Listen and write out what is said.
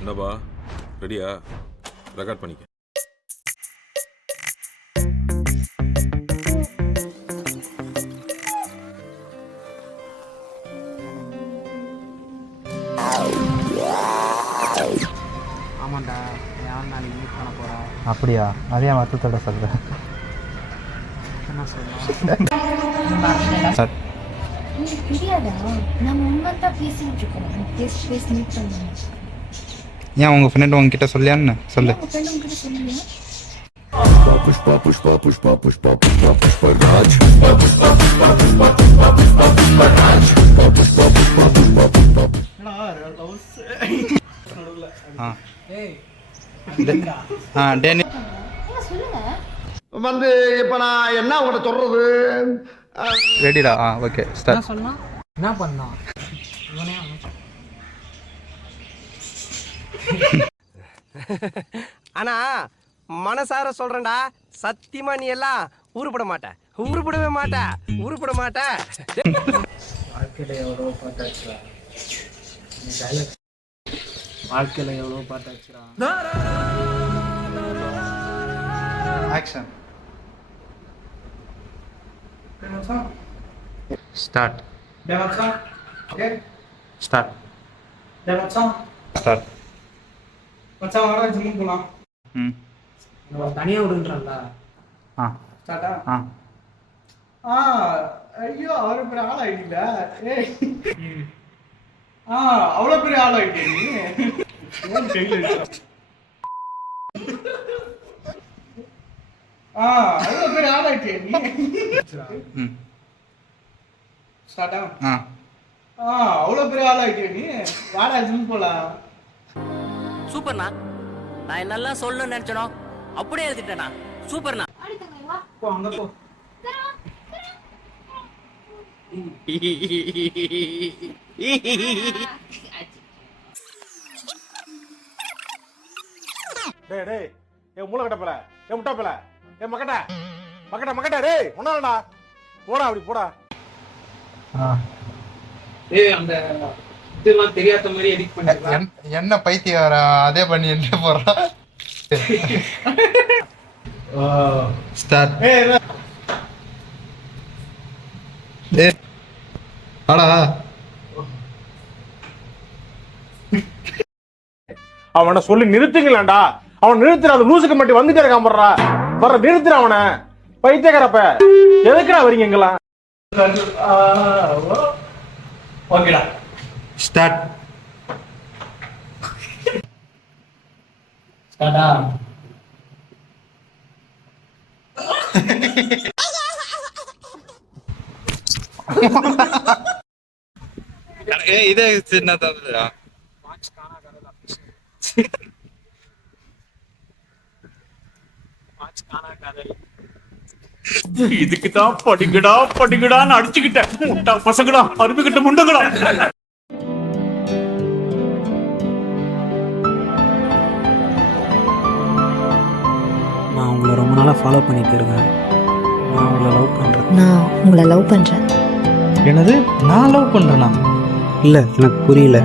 என்னப்பா ரெடியா? ரெக்கார்ட் பண்ணிக்க. ஆமாண்டா, யார் நாளைக்கு மீட் பண்ண போகிறா? அப்படியா? அதே வருத்தத்தோட சொல்கிறேன். என்ன சொல்லலாம் சார் தெரியாதா? நம்ம உண்மையா பேசிட்டு இருக்கோம். பேசி மீட் பண்ணுவோம். ஏன் உங்கள் ஃப்ரெண்ட் உங்ககிட்ட சொல்லியான்னு சொல்லு. உங்க ஃப்ரெண்ட் உங்ககிட்ட சொல்லுங்க. पुष्पा पुष्पा पुष्पा पुष्पा पुष्पा पुष्पा राज டேனி சொல்லுங்க. வந்து இப்ப நான் என்ன உங்கள்கிட்ட சொல்றது? ரெடிடா? Okay start. சொன்னா என்ன பண்ணான் இவனே அமைச்சான். ஆனா மனசார சொல்றேன்டா, சத்தியமா நீ எல்லாம் உருப்பட மாட்ட, உருப்படவே மாட்ட, உருப்பட மாட்ட. வாழ்க்கையில் எவ்வளோ பார்த்தாச்சுடா, வாழ்க்கையில் எவ்வளோ பார்த்தாச்சுடா. Action start. ஸ்டார்ட். ஸ்டார்ட். மச்சான் வாடா ஜிம்முக்கு போலாம். ம் தனியாக விடுன்றான்டா. ஆ ஸ்டார்ட்டா? ஆ ஐயோ அவ்வளோ பெரிய ஆள் ஆகிட்டீங்க. ஏய் அவ்வளோ பெரிய ஆள் ஆகிட்டீங்க நீ. கையில் அவ்வளோ பெரிய ஆள் ஆகிட்டே நீ. ம் ஸ்டார்ட்டா? ஆ அவ்வளோ பெரிய ஆள் ஆகிட்டே நீ. வாடா ஜிம் போலாம். சூப்பர்ண்ணா, நான் என்னெல்லாம் சொல்லணும்னு நினைச்சனோ அப்படியே எழுதிட்டேண்ணா. சூப்பர்ண்ணா. போ அங்கே போ. டேய் டேய், ஏ மூளை கட்டப்பல, ஏ முட்டாப்பல, ஏ மக்கட்ட மக்கட்ட மக்கட்ட, டேய் ஒன்னாலடா, போடா அப்படி போடா. ஏய் அந்த இதெல்லாம் தெரியாத மாதிரி எடிட் பண்ணிக்கலாம். என்ன பைத்தியம் அதே பண்ணி என்ன போடுறான். ஸ்டார்ட். ஆடா அவனை சொல்லி நிறுத்துங்களேன்டா. அவன் நிறுத்துற, அந்த லூசுக்கு மட்டும் வந்துட்டே இருக்கான் போடுறா. வர நிறுத்துற அவனை, பைத்தியக்காரப்ப. எதுக்குடா வரீங்க எங்கெல்லாம்? ஓகேடா ஸ்டார்ட். ஸ்டார்ட்டா? இதே சின்னதா இதுக்குதான் படிக்கடா படிக்கடான்னு அடிச்சுக்கிட்டேன். முட்டா பசங்கடா, அருமைக்கிட்ட முண்டங்கடா. நான் உங்களை ரொம்ப நாளாக ஃபாலோ பண்ணிட்டு இருக்கேன். நான் உங்களை லவ் பண்ணுறேன். நான் உங்களை லவ் பண்றேன். என்னது? நான் லவ் பண்றேனா? இல்லை எனக்கு புரியல.